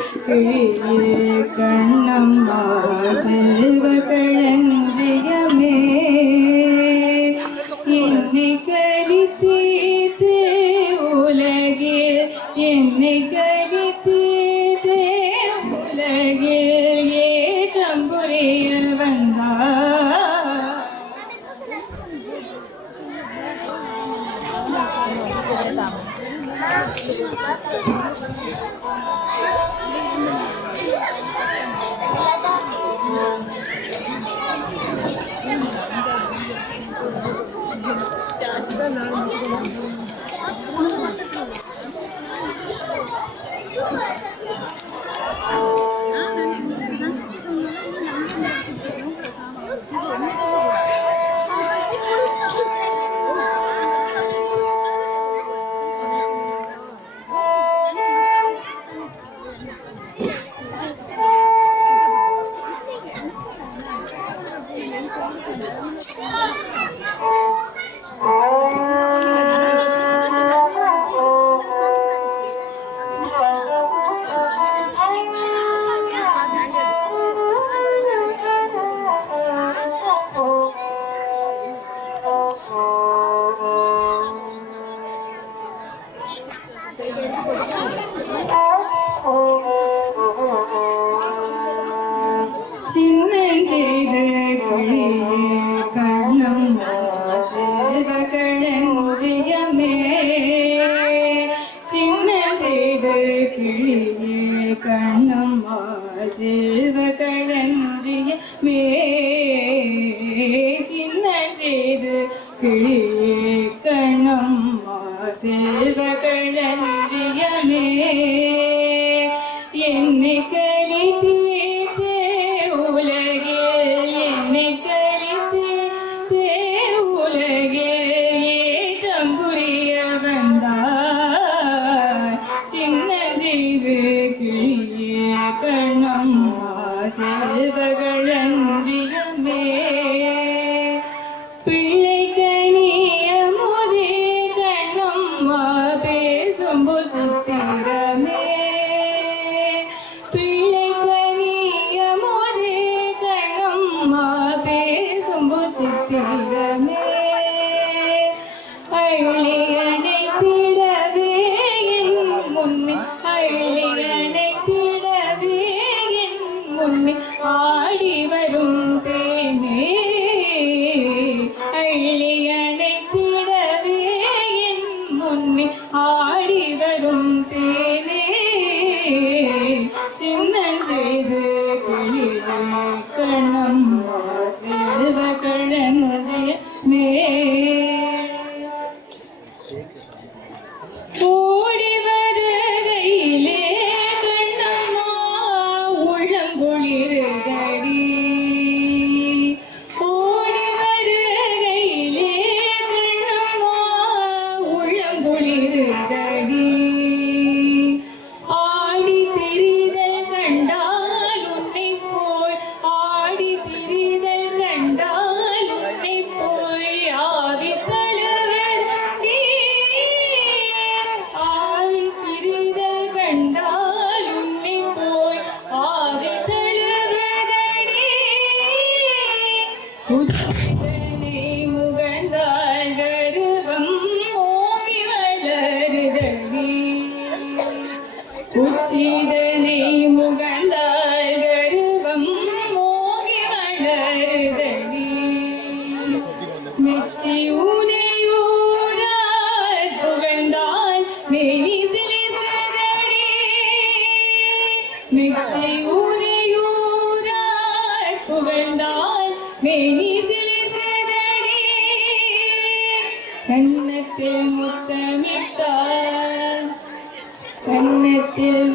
கிழியே கண்ணம்மா செல்வகளஞ்சியமே என்னை கலித்தீதே உலகில் என்னை கலித்தீதே உலகில் ஏற்றம் புரிய வந்தார். சின்னஞ்சிறு கிழியே கண்ணம்மா செல்வகளஞ்சியமே சின்னஞ்சிறு கிழியே கண்ணம்மா செல்வகளஞ்சியமே சின்னஞ்சிறு கிழியே கண்ணம்மா செல்வகளஞ்சியமே என்னை கலித்தீதே உலகில் என்னை கலித்தீதே உலகில் ஏற்றம் புரிய வந்தார். சின்னஞ்சிறு கிழியே கண்ணம்மா செல்வகளஞ்சியமே பிள்ளை கனிய முதே கண்ணம்மா பேசும்போல் சுத்திரமே சித்திரமே அள்ளி அணைத்திடவே என் முன்னே அள்ளி அணைத்திடவே என் முன்னே ஆடி வரும் தேனே அள்ளி அணைத்திடவே என் முன்னே ஆடி வரும் தேனே சின்னஞ்சிறு கிழியே கண்ணம்மா செல்வகளஞ்சியமே ஓடி வருகையிலே கண்ணம்மா உள்ளம் குளிருதடி ஓடி வருகையிலே கண்ணம்மா உள்ளம் குளிருதடி ஆடி திரிதல் கண்டால் உன்னை போய் ஆடி திரிதல் கண்டால் உன்னை போய் ஆவி தழுவதடி ஆவி திரிதல் கண்டால் உன்னை போய் ஆவி தழுவதடி உச்சிதனை முகந்தால் கருவம் ஓங்கி வளருதடி உச்சிதனை முகந்தால் கருவம் ஓங்கி வளருதடி மெச்சி உனையூரார் புகழ்ந்தால் மேனி சிலிர்க்குதடி மெச்சி உனையூரார் புகழ்ந்தால் மேனி சிலிர்க்குதடி கன்னத்தில் முத்தமிட்டார் கன்னத்தில்